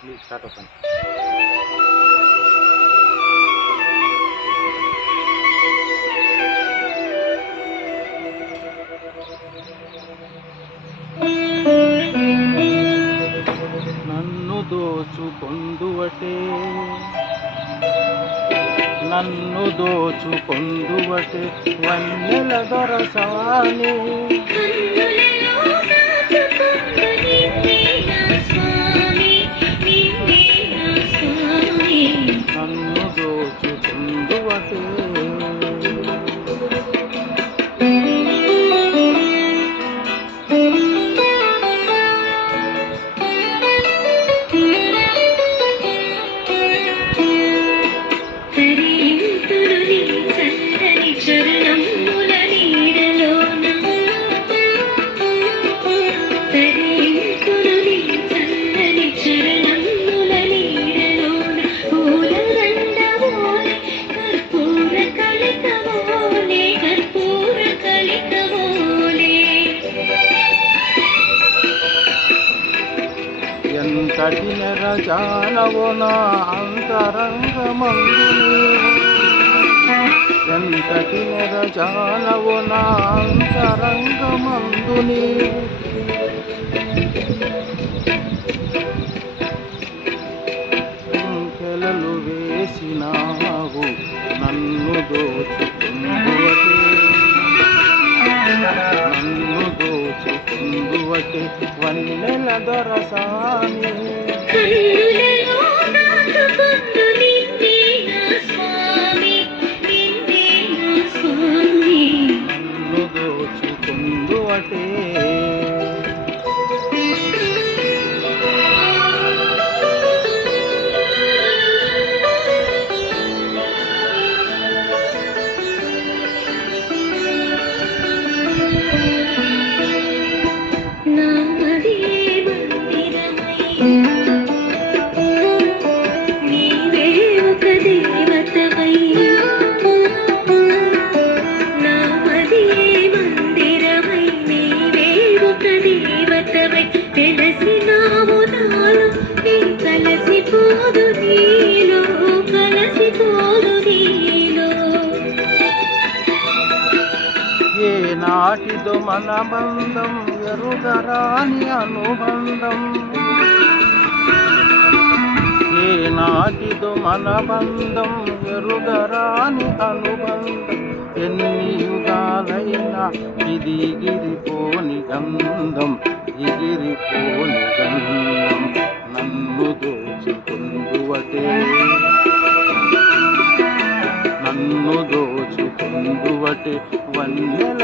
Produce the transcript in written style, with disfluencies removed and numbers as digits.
Start అవుతాను. నన్ను దోచుకొందువటే నన్ను దోచుకొందువటే వన్నెల దొరసాని నన్ను దోచుకొందువటే ఎంతటి నెరజానవో నా అంతరంగమందుని ఎంతటి నెరజానవో నా అంతరంగమందుని కెలలు వేసినావు నన్ను దోచుకొందువటే నన్ను దోచుకొందువటే వన్నెల దొరసాని నన్ను దోచుకొందువటే ఏ నాటిదో మన బంధం ఎరుగరాని అనుబంధం ఏ నాటిదో మన బంధం ఎరుగరాని అనుబంధం ఎన్ని యుగాలైనా ఇది గిరిపోని గంధం ఎగిరిపోని గంధం నన్ను దోచుకొందువటే నన్ను దోచుకొందువటే వన్నెల